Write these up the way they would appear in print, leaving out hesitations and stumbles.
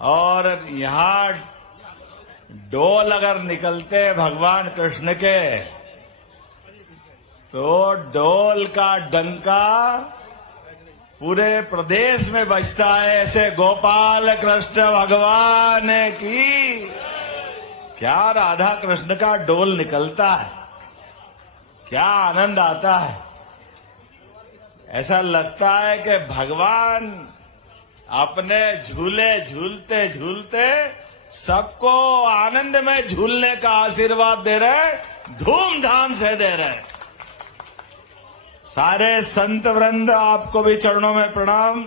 और यहाँ डोल अगर निकलते भगवान कृष्ण के तो डोल का डंका पूरे प्रदेश में बजता है। ऐसे गोपाल कृष्ण भगवान की क्या राधा कृष्ण का डोल निकलता है, क्या आनंद आता है। ऐसा लगता है कि भगवान अपने झूले झूलते झूलते सबको आनंद में झूलने का आशीर्वाद दे रहे, धूमधाम से दे रहे। सारे संत वृंद आपको भी चरणों में प्रणाम।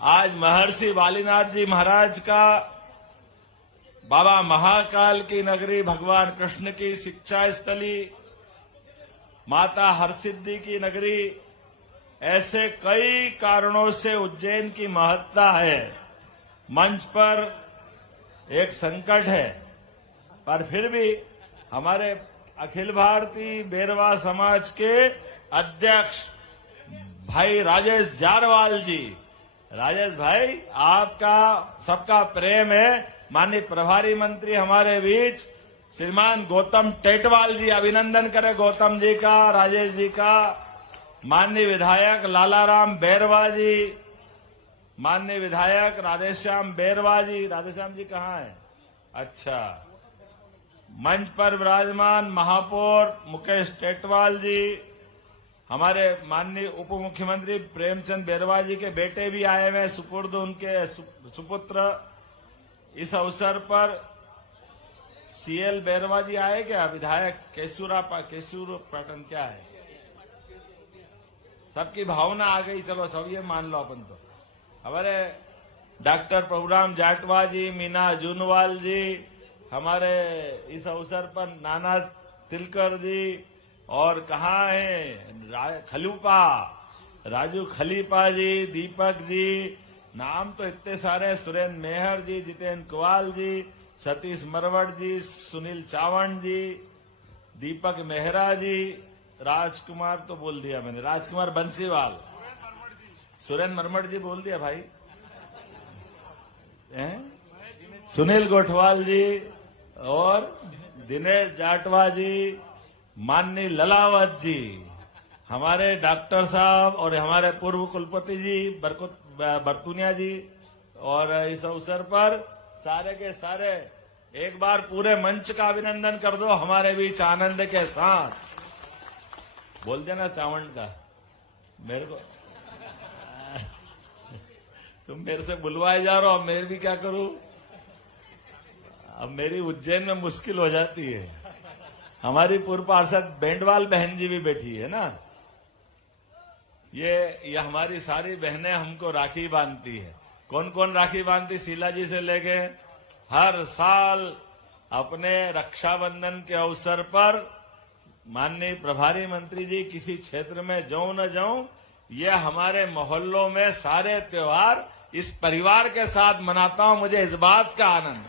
आज महर्षि वालीनाथ जी महाराज का बाबा महाकाल की नगरी, भगवान कृष्ण की शिक्षा स्थली, माता हरसिद्धि की नगरी, ऐसे कई कारणों से उज्जैन की महत्ता है। मंच पर एक संकट है, पर फिर भी हमारे अखिल भारतीय बेरवा समाज के अध्यक्ष भाई राजेश जारवाल जी, राजेश भाई आपका सबका प्रेम है। माननीय प्रभारी मंत्री हमारे बीच श्रीमान गौतम टेटवाल जी, अभिनंदन करें गौतम जी का, राजेश जी का। माननीय विधायक लालाराम बैरवा जी, माननीय विधायक राधेश्याम बैरवा जी। राधेश्याम जी कहाँ हैं? अच्छा। मंच पर विराजमान महापौर मुकेश टेटवाल जी, हमारे माननीय उप मुख्यमंत्री प्रेमचंद बैरवा जी के बेटे भी आए हुए, सुपुर्द उनके सुपुत्र। इस अवसर पर सीएल बैरवा जी आए क्या? विधायक केशूर पैटर्न क्या है? सबकी भावना आ गई, चलो सब ये मान लो अपन तो। हमारे डॉक्टर प्रभुराम जाटवा जी, मीना जूनवाल जी, हमारे इस अवसर पर नाना तिलकर जी, और कहाँ है खलीपा, राजू खलीपा जी, दीपक जी, नाम तो इतने सारे, सुरेंद्र मेहर जी, जितेंद्र कुवाल जी, सतीश मरवड़ जी, सुनील चावण जी, दीपक मेहरा जी, राजकुमार तो बोल दिया मैंने, राजकुमार बंसीवाल, सुरेंद्र मरमड़ जी बोल दिया भाई, सुनील गोठवाल जी और दिनेश जाटवा जी, माननीय ललावत जी, हमारे डॉक्टर साहब और हमारे पूर्व कुलपति जी बरतुनिया जी। और इस अवसर पर सारे के सारे एक बार पूरे मंच का अभिनंदन कर दो हमारे बीच आनंद के साथ। बोल देना चावंड का मेरे को तुम मेरे से बुलवाए जा रहे हो, अब मैं भी क्या करूं? अब मेरी उज्जैन में मुश्किल हो जाती है। हमारी पूर्व पार्षद बेंडवाल बहन जी भी बैठी है ना, ये हमारी सारी बहनें हमको राखी बांधती है। कौन कौन राखी बांधती? शीला जी से लेके हर साल अपने रक्षाबंधन के अवसर पर माननीय प्रभारी मंत्री जी किसी क्षेत्र में जाऊं न जाऊं, ये हमारे मोहल्लों में सारे त्योहार इस परिवार के साथ मनाता हूं, मुझे इस बात का आनंद।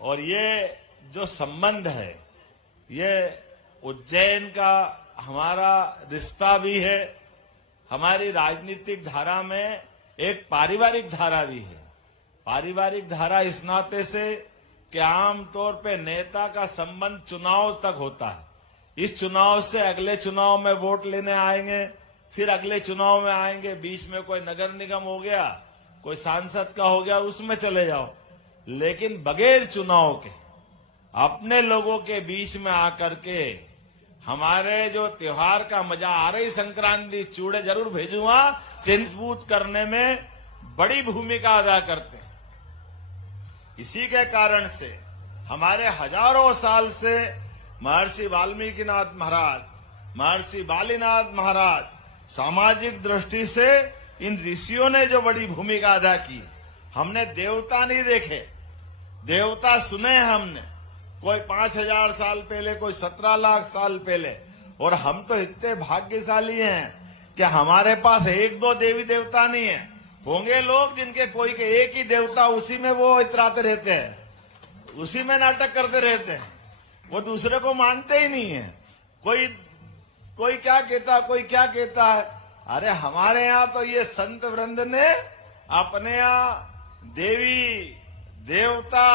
और ये जो संबंध है, ये उज्जैन का हमारा रिश्ता भी है, हमारी राजनीतिक धारा में एक पारिवारिक धारा भी है। पारिवारिक धारा इस नाते से कि आमतौर पे नेता का संबंध चुनाव तक होता है। इस चुनाव से अगले चुनाव में वोट लेने आएंगे, फिर अगले चुनाव में आएंगे, बीच में कोई नगर निगम हो गया, कोई सांसद का हो गया, उसमें चले जाओ। लेकिन बगैर चुनाव के अपने लोगों के बीच में आकर के हमारे जो त्योहार का मजा आ रही, संक्रांति, चूड़े जरूर भेजूंगा, चिंतबूत करने में बड़ी भूमिका अदा करते हैं। इसी के कारण से हमारे हजारों साल से महर्षि वाल्मीकिनाथ महाराज, महर्षि वालीनाथ महाराज, सामाजिक दृष्टि से इन ऋषियों ने जो बड़ी भूमिका अदा की। हमने देवता नहीं देखे, देवता सुने हमने, कोई 5000 साल पहले, कोई 17 लाख साल पहले। और हम तो इतने भाग्यशाली हैं कि हमारे पास एक दो देवी देवता नहीं है। होंगे लोग जिनके कोई के एक ही देवता, उसी में वो इतराते रहते हैं, उसी में नाटक करते रहते हैं, वो दूसरे को मानते ही नहीं है। कोई क्या कहता, कोई क्या कहता है। अरे हमारे यहाँ तो ये संत वृंद ने अपने यहाँ देवी देवता,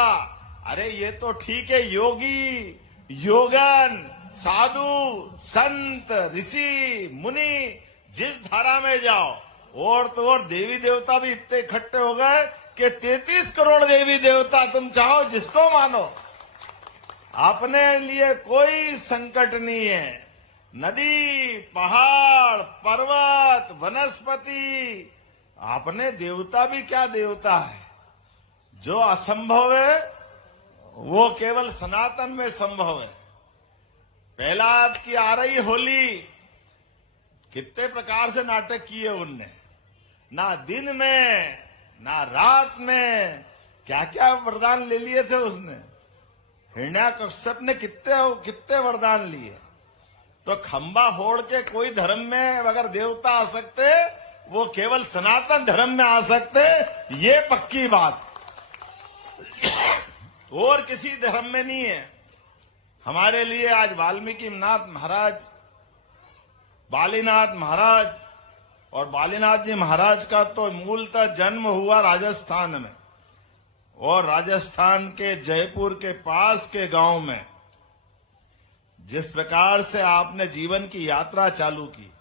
अरे ये तो ठीक है, योगी योगन साधु संत ऋषि मुनि जिस धारा में जाओ, और तो और देवी देवता भी इतने इकट्ठे हो गए कि 33 करोड़ देवी देवता तुम चाहो जिसको मानो, अपने लिए कोई संकट नहीं है। नदी पहाड़ पर्वत वनस्पति, अपने देवता भी क्या देवता है। जो असंभव है वो केवल सनातन में संभव है। प्रहलाद की आ रही होली, कितने प्रकार से नाटक किए उनने, ना दिन में ना रात में, क्या क्या वरदान ले लिए थे उसने। हिरण्याकश्यप ने कितने वरदान लिए। तो खंबा फोड़ के कोई धर्म में अगर देवता आ सकते, वो केवल सनातन धर्म में आ सकते, ये पक्की बात, और किसी धर्म में नहीं है। हमारे लिए आज वाल्मीकि नाथ महाराज, बालीनाथ महाराज, और बालीनाथ जी महाराज का तो मूलतः जन्म हुआ राजस्थान में, और राजस्थान के जयपुर के पास के गांव में। जिस प्रकार से आपने जीवन की यात्रा चालू की,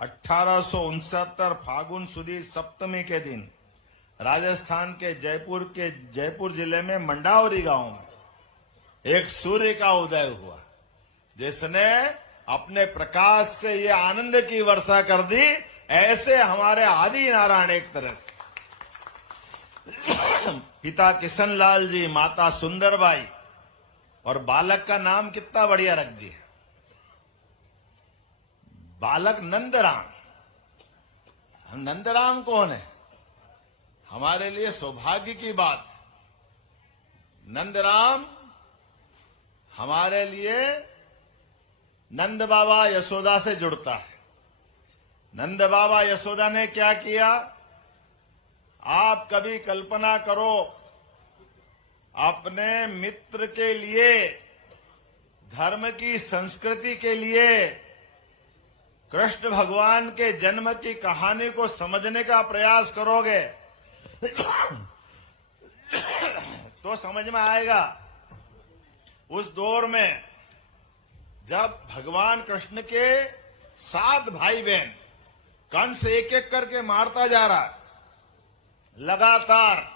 1869 फागुन सुदी सप्तमी के दिन राजस्थान के जयपुर जिले में मंडावरी गांव में एक सूर्य का उदय हुआ, जिसने अपने प्रकाश से ये आनंद की वर्षा कर दी। ऐसे हमारे आदि नारायण एक तरह से, पिता किशनलाल जी, माता सुंदरबाई, और बालक का नाम कितना बढ़िया रख दिया, बालक नंदराम। नंदराम कौन है? हमारे लिए सौभाग्य की बात। नंदराम हमारे लिए नंद बाबा यशोदा से जुड़ता है। नंद बाबा यशोदा ने क्या किया? आप कभी कल्पना करो, अपने मित्र के लिए, धर्म की संस्कृति के लिए, कृष्ण भगवान के जन्म की कहानी को समझने का प्रयास करोगे तो समझ में आएगा। उस दौर में जब भगवान कृष्ण के 7 भाई बहन, कंस एक एक करके मारता जा रहा है लगातार,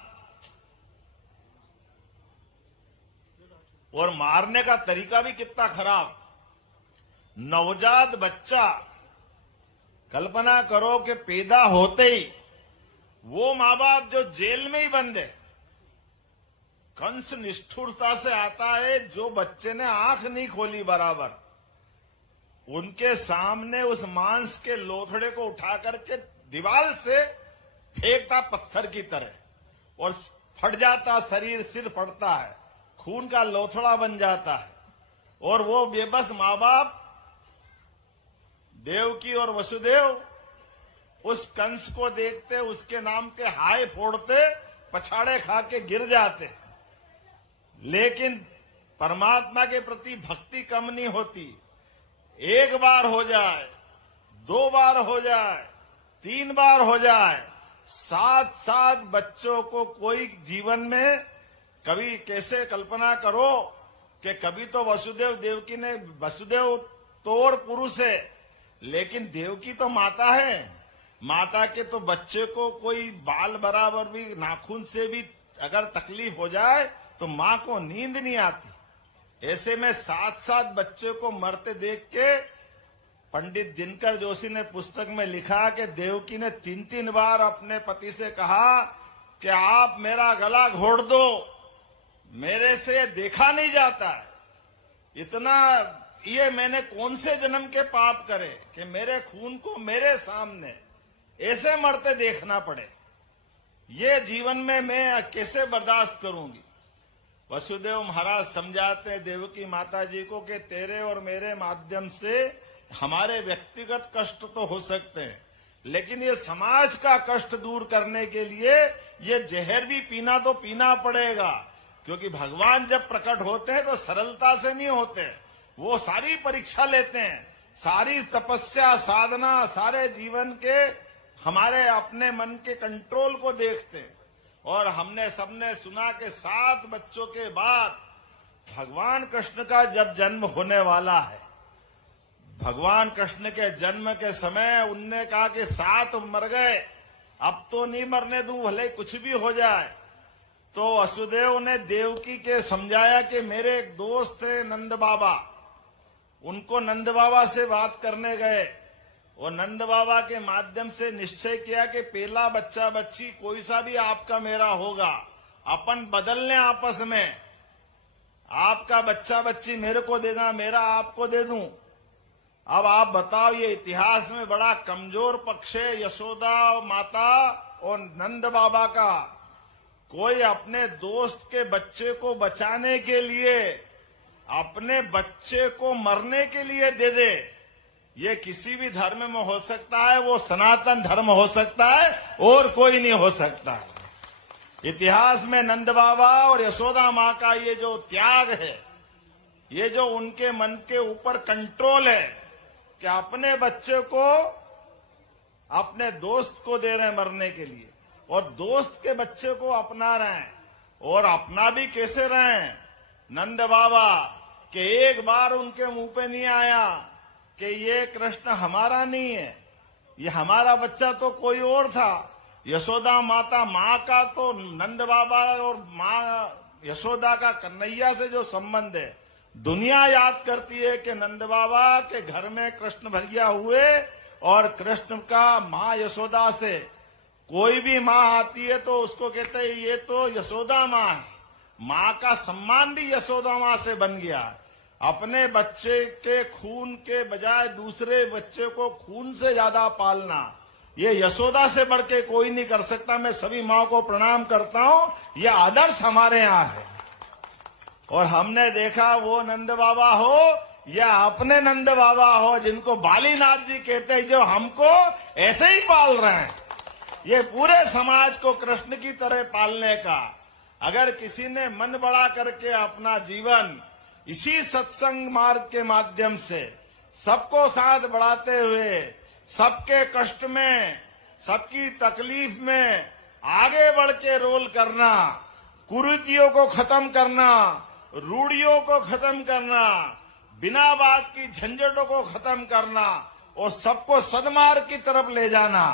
और मारने का तरीका भी कितना खराब। नवजात बच्चा, कल्पना करो कि पैदा होते ही वो माँ बाप जो जेल में ही बंद है, कंस निष्ठुरता से आता है, जो बच्चे ने आंख नहीं खोली बराबर, उनके सामने उस मांस के लोथड़े को उठा करके दीवार से फेंकता पत्थर की तरह, और फट जाता शरीर, सिर फटता है, खून का लोथड़ा बन जाता है। और वो बेबस माँ बाप देवकी और वसुदेव उस कंस को देखते, उसके नाम के हाय फोड़ते, पछाड़े खा के गिर जाते। लेकिन परमात्मा के प्रति भक्ति कम नहीं होती। एक बार हो जाए, 2 बार हो जाए, 3 बार हो जाए, 7 बच्चों को कोई जीवन में कभी कैसे कल्पना करो कि कभी तो वसुदेव देवकी ने, वसुदेव तो और पुरुष है, लेकिन देवकी तो माता है। माता के तो बच्चे को कोई बाल बराबर भी, नाखून से भी अगर तकलीफ हो जाए तो मां को नींद नहीं आती। ऐसे में 7 बच्चे को मरते देख के पंडित दिनकर जोशी ने पुस्तक में लिखा कि देवकी ने 3 बार अपने पति से कहा कि आप मेरा गला घोट दो, मेरे से देखा नहीं जाता है, इतना ये मैंने कौन से जन्म के पाप करे कि मेरे खून को मेरे सामने ऐसे मरते देखना पड़े। ये जीवन में मैं कैसे बर्दाश्त करूंगी। वसुदेव महाराज समझाते देवकी माता जी को कि तेरे और मेरे माध्यम से हमारे व्यक्तिगत कष्ट तो हो सकते हैं, लेकिन ये समाज का कष्ट दूर करने के लिए ये जहर भी पीना तो पीना पड़ेगा, क्योंकि भगवान जब प्रकट होते हैं तो सरलता से नहीं होते, वो सारी परीक्षा लेते हैं, सारी तपस्या साधना, सारे जीवन के हमारे अपने मन के कंट्रोल को देखते हैं। और हमने सबने सुना कि 7 बच्चों के बाद भगवान कृष्ण का जब जन्म होने वाला है, भगवान कृष्ण के जन्म के समय उनने कहा कि 7 मर गए, अब तो नहीं मरने दूं, भले कुछ भी हो जाए। तो वसुदेव ने देवकी के समझाया कि मेरे एक दोस्त थे नंद बाबा, उनको नंद बाबा से बात करने गए और नंद बाबा के माध्यम से निश्चय किया कि पहला बच्चा बच्ची कोई सा भी आपका मेरा होगा, अपन बदल लें आपस में, आपका बच्चा बच्ची मेरे को देना, मेरा आपको दे दूं। अब आप बताओ, ये इतिहास में बड़ा कमजोर पक्ष है यशोदा माता और नंद बाबा का। कोई अपने दोस्त के बच्चे को बचाने के लिए अपने बच्चे को मरने के लिए दे दे, ये किसी भी धर्म में हो सकता है, वो सनातन धर्म हो सकता है और कोई नहीं हो सकता। इतिहास में नंद बाबा और यशोदा माँ का ये जो त्याग है, ये जो उनके मन के ऊपर कंट्रोल है कि अपने बच्चे को अपने दोस्त को दे रहे हैं मरने के लिए और दोस्त के बच्चे को अपना रहे हैं। और अपना भी कैसे रहे हैं नंद बाबा कि एक बार उनके मुंह पे नहीं आया कि ये कृष्ण हमारा नहीं है, ये हमारा बच्चा तो कोई और था। यशोदा माता माँ का तो नंद बाबा और माँ यशोदा का कन्हैया से जो संबंध है, दुनिया याद करती है कि नंद बाबा के घर में कृष्ण भैया हुए और कृष्ण का माँ यशोदा से कोई भी माँ आती है तो उसको कहते हैं ये तो यशोदा माँ है। माँ का सम्मान भी यशोदा माँ से बन गया। अपने बच्चे के खून के बजाय दूसरे बच्चे को खून से ज्यादा पालना, ये यशोदा से बढ़ के कोई नहीं कर सकता। मैं सभी माँ को प्रणाम करता हूँ, ये आदर्श हमारे यहाँ है। और हमने देखा वो नंद बाबा हो या अपने नंद बाबा हो जिनको बालीनाथ जी कहते हैं, जो हमको ऐसे ही पाल रहे हैं, ये पूरे समाज को कृष्ण की तरह पालने का। अगर किसी ने मन बड़ा करके अपना जीवन इसी सत्संग मार्ग के माध्यम से सबको साथ बढ़ाते हुए, सबके कष्ट में, सबकी तकलीफ में आगे बढ़ के रोल करना, कुरीतियों को खत्म करना, रूढ़ियों को खत्म करना, बिना बात की झंझटों को खत्म करना और सबको सदमार्ग की तरफ ले जाना,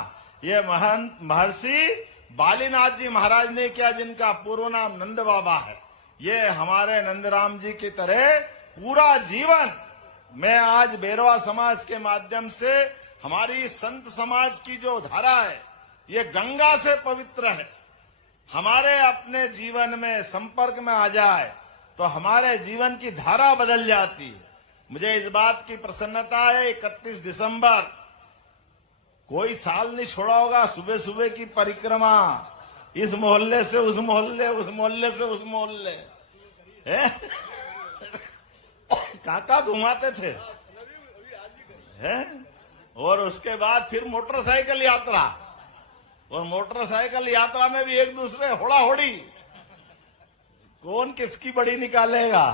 ये महान महर्षि बालीनाथ जी महाराज ने किया, जिनका पूर्व नाम नंद बाबा है। ये हमारे नंदराम जी की तरह पूरा जीवन मैं आज बेरवा समाज के माध्यम से हमारी संत समाज की जो धारा है, ये गंगा से पवित्र है। हमारे अपने जीवन में संपर्क में आ जाए तो हमारे जीवन की धारा बदल जाती है। मुझे इस बात की प्रसन्नता है, 31 दिसंबर कोई साल नहीं छोड़ा होगा सुबह सुबह की परिक्रमा, इस मोहल्ले से उस मोहल्ले, उस मोहल्ले से उस मोहल्ले काका घुमाते थे हैं? और उसके बाद फिर मोटरसाइकिल यात्रा, और मोटरसाइकिल यात्रा में भी एक दूसरे होड़ा होड़ी, कौन किसकी बड़ी निकालेगा।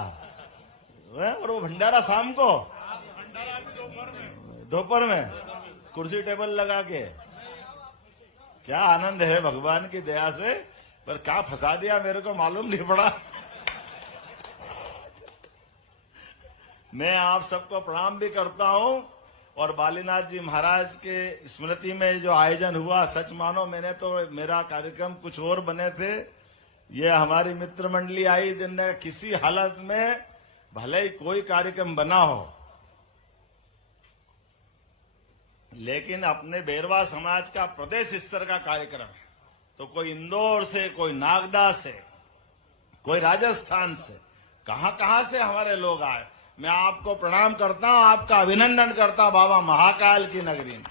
और वो भंडारा शाम को, दोपहर में कुर्सी टेबल लगा के, क्या आनंद है भगवान की दया से। पर क्या फंसा दिया मेरे को मालूम नहीं पड़ा। मैं आप सबको प्रणाम भी करता हूं। और बालीनाथ जी महाराज के स्मृति में जो आयोजन हुआ, सच मानो मैंने तो, मेरा कार्यक्रम कुछ और बने थे, ये हमारी मित्र मंडली आई जिनने किसी हालत में, भले ही कोई कार्यक्रम बना हो, लेकिन अपने बेरवा समाज का प्रदेश स्तर का कार्यक्रम है, तो कोई इंदौर से, कोई नागदा से, कोई राजस्थान से, कहां से हमारे लोग आए। मैं आपको प्रणाम करता हूं, आपका अभिनंदन करता हूं बाबा महाकाल की नगरी में।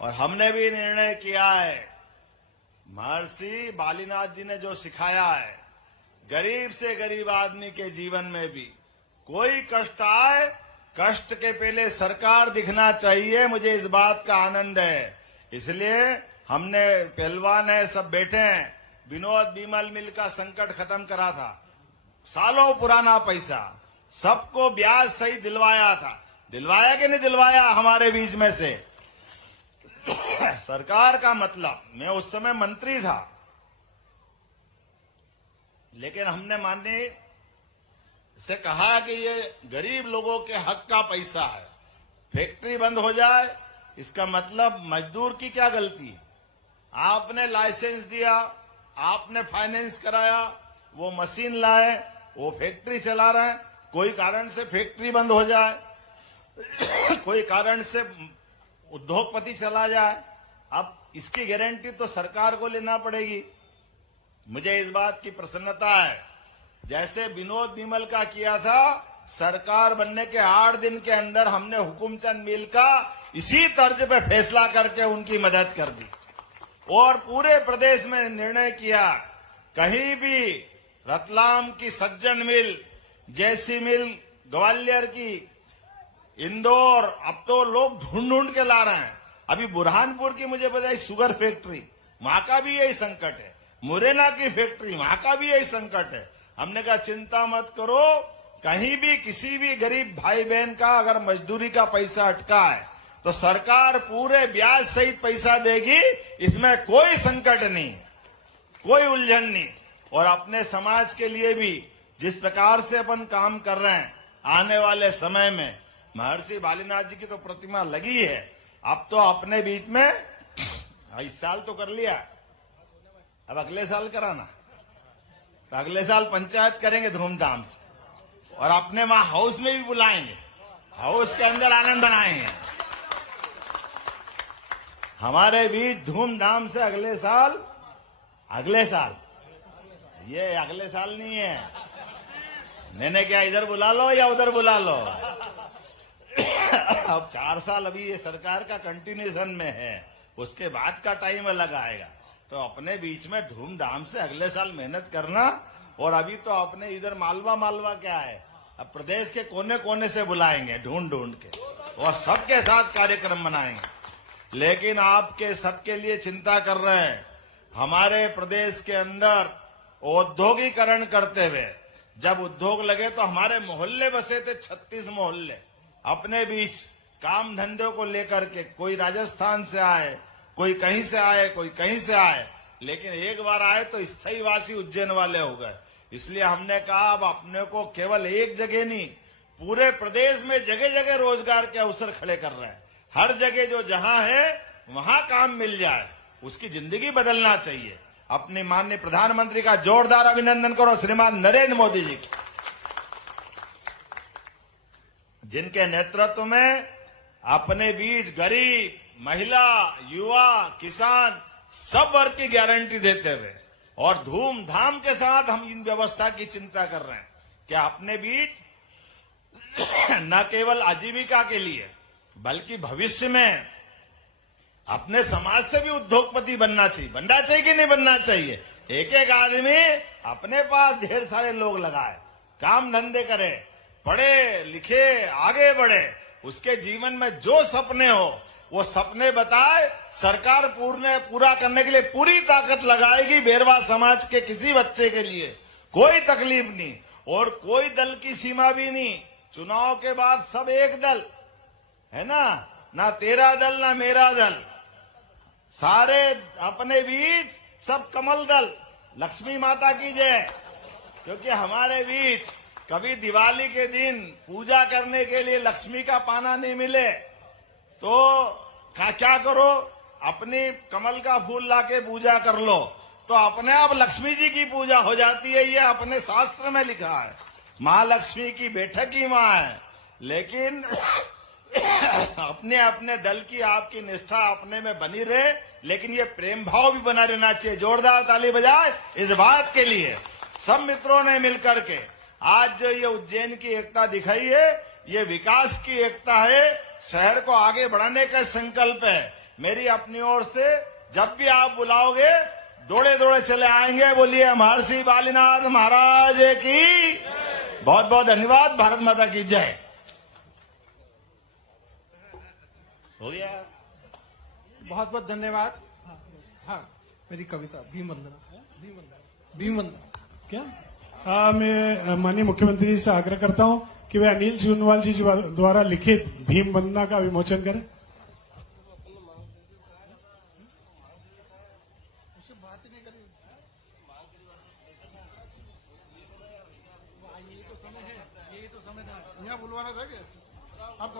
और हमने भी निर्णय किया है, महर्षि बालीनाथ जी ने जो सिखाया है, गरीब से गरीब आदमी के जीवन में भी कोई कष्ट आए, कष्ट के पहले सरकार दिखना चाहिए। मुझे इस बात का आनंद है, इसलिए हमने, पहलवान है, सब बैठे हैं, विनोद बीमल मिल का संकट खत्म करा था, सालों पुराना पैसा, सबको ब्याज सही दिलवाया था। दिलवाया कि नहीं दिलवाया हमारे बीच में से? सरकार का मतलब, मैं उस समय मंत्री था, लेकिन हमने माननीय से कहा कि ये गरीब लोगों के हक का पैसा है, फैक्ट्री बंद हो जाए इसका मतलब मजदूर की क्या गलती? आपने लाइसेंस दिया, आपने फाइनेंस कराया, वो मशीन लाए, वो फैक्ट्री चला रहे हैं, कोई कारण से फैक्ट्री बंद हो जाए, कोई कारण से उद्योगपति चला जाए, अब इसकी गारंटी तो सरकार को लेना पड़ेगी। मुझे इस बात की प्रसन्नता है, जैसे विनोद विमल का किया था, सरकार बनने के 8 दिन के अंदर हमने हुकुमचंद मिल का इसी तर्ज पे फैसला करके उनकी मदद कर दी और पूरे प्रदेश में निर्णय किया, कहीं भी रतलाम की सज्जन मिल जैसी मिल, ग्वालियर की, इंदौर, अब तो लोग ढूंढ ढूंढ के ला रहे हैं। अभी बुरहानपुर की मुझे बताई शुगर फैक्ट्री, वहां का भी यही संकट है, मुरैना की फैक्ट्री, वहां का भी यही संकट है। हमने कहा चिंता मत करो, कहीं भी किसी भी गरीब भाई बहन का अगर मजदूरी का पैसा अटका है तो सरकार पूरे ब्याज सहित पैसा देगी, इसमें कोई संकट नहीं, कोई उलझन नहीं। और अपने समाज के लिए भी जिस प्रकार से अपन काम कर रहे हैं, आने वाले समय में महर्षि बालीनाथ जी की तो प्रतिमा लगी है, अब तो अपने बीच में इस साल तो कर लिया, अब अगले साल कराना, तो अगले साल पंचायत करेंगे धूमधाम से और अपने वहां हाउस में भी बुलाएंगे, हाउस के अंदर आनंद बनाएंगे। हमारे बीच धूमधाम से अगले साल ये अगले साल नहीं है, मैंने क्या इधर बुला लो या उधर बुला लो। अब 4 साल अभी ये सरकार का कंटिन्यूएशन में है, उसके बाद का टाइम अलग आएगा, तो अपने बीच में धूमधाम से अगले साल मेहनत करना। और अभी तो अपने इधर मालवा क्या है, अब प्रदेश के कोने कोने से बुलाएंगे ढूंढ ढूंढ के और सबके साथ कार्यक्रम मनाएंगे। लेकिन आपके सबके लिए चिंता कर रहे हैं, हमारे प्रदेश के अंदर औद्योगिकरण करते हुए जब उद्योग लगे तो हमारे मोहल्ले बसे थे, 36 मोहल्ले अपने बीच काम धंधे को लेकर के, कोई राजस्थान से आए, कोई कहीं से आए, कोई कहीं से आए, लेकिन एक बार आए तो स्थायी वासी उज्जैन वाले हो गए। इसलिए हमने कहा अब अपने को केवल एक जगह नहीं, पूरे प्रदेश में जगह जगह रोजगार के अवसर खड़े कर रहे हैं। हर जगह जो जहां है वहां काम मिल जाए, उसकी जिंदगी बदलना चाहिए। अपने माननीय प्रधानमंत्री का जोरदार अभिनंदन करो, श्रीमान नरेंद्र मोदी जी, जिनके नेतृत्व में अपने बीच गरीब, महिला, युवा, किसान सब वर्ग की गारंटी देते हुए और धूमधाम के साथ हम इन व्यवस्था की चिंता कर रहे हैं कि अपने बीच न केवल आजीविका के लिए बल्कि भविष्य में अपने समाज से भी उद्योगपति बनना चाहिए कि नहीं बनना चाहिए। एक एक आदमी अपने पास ढेर सारे लोग लगाए, काम धंधे करे, पढ़े लिखे आगे बढ़े, उसके जीवन में जो सपने हो वो सपने बताए, सरकार पूरा करने के लिए पूरी ताकत लगाएगी। बेरवा समाज के किसी बच्चे के लिए कोई तकलीफ नहीं और कोई दल की सीमा भी नहीं। चुनाव के बाद सब एक दल है ना तेरा दल ना मेरा दल, सारे अपने बीच सब कमल दल। लक्ष्मी माता की जय। क्योंकि हमारे बीच कभी दिवाली के दिन पूजा करने के लिए लक्ष्मी का पाना नहीं मिले तो क्या करो, अपनी कमल का फूल लाके पूजा कर लो तो अपने आप लक्ष्मी जी की पूजा हो जाती है। ये अपने शास्त्र में लिखा है, माँ लक्ष्मी की बैठक की माँ है। लेकिन अपने अपने दल की आपकी निष्ठा अपने में बनी रहे, लेकिन ये प्रेम भाव भी बना रहना चाहिए। जोरदार ताली बजाए इस बात के लिए। सब मित्रों ने मिलकर के आज जो ये उज्जैन की एकता दिखाई है, ये विकास की एकता है, शहर को आगे बढ़ाने का संकल्प है। मेरी अपनी ओर से जब भी आप बुलाओगे दौड़े दौड़े चले आएंगे। बोलिए महर्षि बालीनाथ महाराज की बहुत बहुत धन्यवाद। भारत माता की जय। हो गया, बहुत बहुत धन्यवाद। हाँ, मेरी कविता भीम वंदना क्या मैं माननीय मुख्यमंत्री से आग्रह करता हूं कि वे अनिल जूनवाल जी द्वारा लिखित भीम वंदना का विमोचन करें। बात ही नहीं करी। यही तो समय है, यही तो समय था। यहाँ बुलवाना था क्या आप?